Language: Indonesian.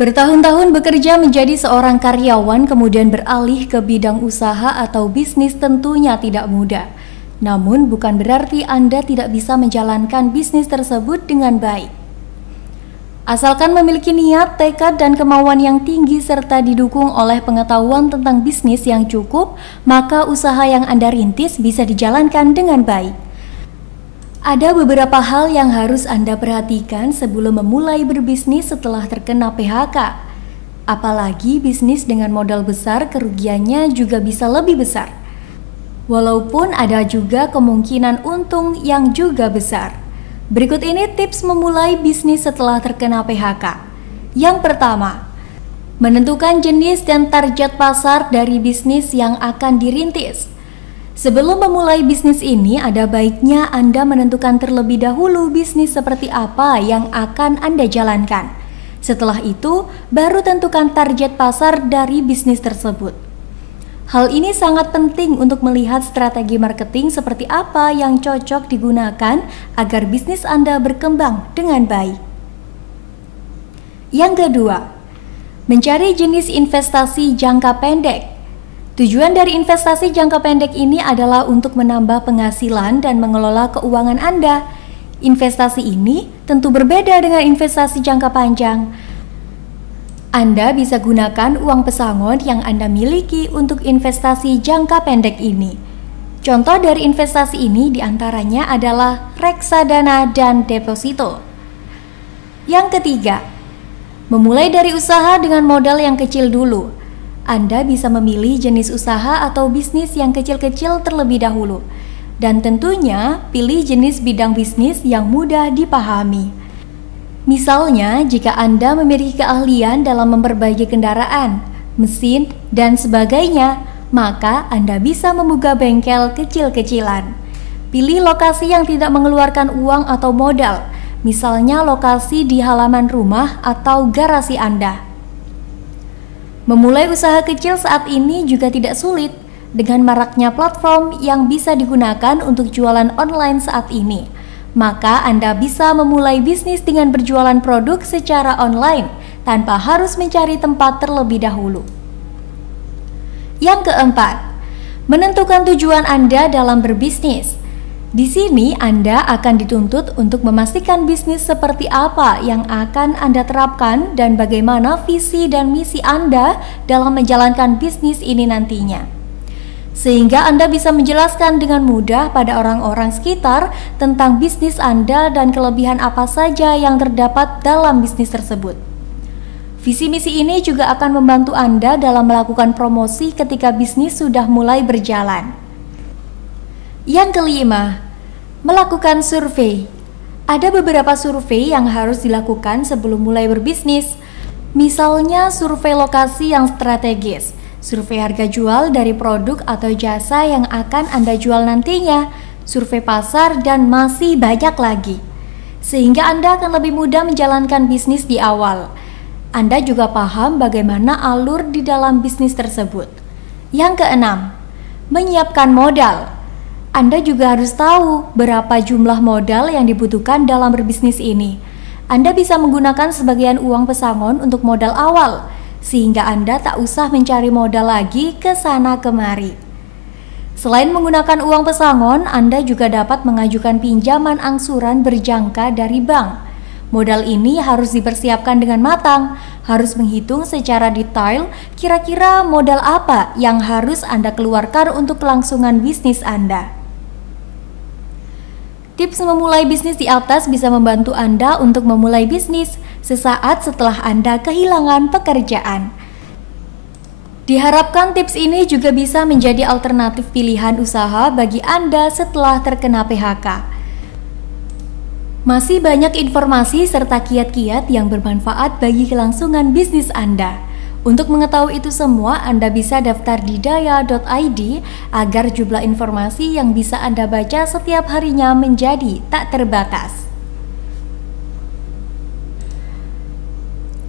Bertahun-tahun bekerja menjadi seorang karyawan kemudian beralih ke bidang usaha atau bisnis tentunya tidak mudah. Namun bukan berarti Anda tidak bisa menjalankan bisnis tersebut dengan baik. Asalkan memiliki niat, tekad, dan kemauan yang tinggi serta didukung oleh pengetahuan tentang bisnis yang cukup, maka usaha yang Anda rintis bisa dijalankan dengan baik. Ada beberapa hal yang harus Anda perhatikan sebelum memulai berbisnis setelah terkena PHK. Apalagi bisnis dengan modal besar, kerugiannya juga bisa lebih besar. Walaupun ada juga kemungkinan untung yang juga besar. Berikut ini tips memulai bisnis setelah terkena PHK. Yang pertama, menentukan jenis dan target pasar dari bisnis yang akan dirintis. Sebelum memulai bisnis ini, ada baiknya Anda menentukan terlebih dahulu bisnis seperti apa yang akan Anda jalankan. Setelah itu, baru tentukan target pasar dari bisnis tersebut. Hal ini sangat penting untuk melihat strategi marketing seperti apa yang cocok digunakan agar bisnis Anda berkembang dengan baik. Yang kedua, mencari jenis investasi jangka pendek. Tujuan dari investasi jangka pendek ini adalah untuk menambah penghasilan dan mengelola keuangan Anda. Investasi ini tentu berbeda dengan investasi jangka panjang. Anda bisa gunakan uang pesangon yang Anda miliki untuk investasi jangka pendek ini. Contoh dari investasi ini diantaranya adalah reksadana dan deposito. Yang ketiga, memulai dari usaha dengan modal yang kecil dulu. Anda bisa memilih jenis usaha atau bisnis yang kecil-kecil terlebih dahulu. Dan tentunya pilih jenis bidang bisnis yang mudah dipahami. Misalnya, jika Anda memiliki keahlian dalam memperbaiki kendaraan, mesin, dan sebagainya, maka Anda bisa membuka bengkel kecil-kecilan. Pilih lokasi yang tidak mengeluarkan uang atau modal, misalnya lokasi di halaman rumah atau garasi Anda. Memulai usaha kecil saat ini juga tidak sulit dengan maraknya platform yang bisa digunakan untuk jualan online saat ini. Maka Anda bisa memulai bisnis dengan berjualan produk secara online tanpa harus mencari tempat terlebih dahulu. Yang keempat, menentukan tujuan Anda dalam berbisnis. Di sini Anda akan dituntut untuk memastikan bisnis seperti apa yang akan Anda terapkan dan bagaimana visi dan misi Anda dalam menjalankan bisnis ini nantinya. Sehingga Anda bisa menjelaskan dengan mudah pada orang-orang sekitar tentang bisnis Anda dan kelebihan apa saja yang terdapat dalam bisnis tersebut. Visi misi ini juga akan membantu Anda dalam melakukan promosi ketika bisnis sudah mulai berjalan. Yang kelima, melakukan survei. Ada beberapa survei yang harus dilakukan sebelum mulai berbisnis. Misalnya survei lokasi yang strategis, survei harga jual dari produk atau jasa yang akan Anda jual nantinya, survei pasar, dan masih banyak lagi. Sehingga Anda akan lebih mudah menjalankan bisnis di awal. Anda juga paham bagaimana alur di dalam bisnis tersebut. Yang keenam, menyiapkan modal. Anda juga harus tahu berapa jumlah modal yang dibutuhkan dalam berbisnis ini. Anda bisa menggunakan sebagian uang pesangon untuk modal awal, sehingga Anda tak usah mencari modal lagi ke sana kemari. Selain menggunakan uang pesangon, Anda juga dapat mengajukan pinjaman angsuran berjangka dari bank. Modal ini harus dipersiapkan dengan matang, harus menghitung secara detail kira-kira modal apa yang harus Anda keluarkan untuk kelangsungan bisnis Anda. Tips memulai bisnis di atas bisa membantu Anda untuk memulai bisnis sesaat setelah Anda kehilangan pekerjaan. Diharapkan tips ini juga bisa menjadi alternatif pilihan usaha bagi Anda setelah terkena PHK. Masih banyak informasi serta kiat-kiat yang bermanfaat bagi kelangsungan bisnis Anda. Untuk mengetahui itu semua, Anda bisa daftar di daya.id agar jumlah informasi yang bisa Anda baca setiap harinya menjadi tak terbatas.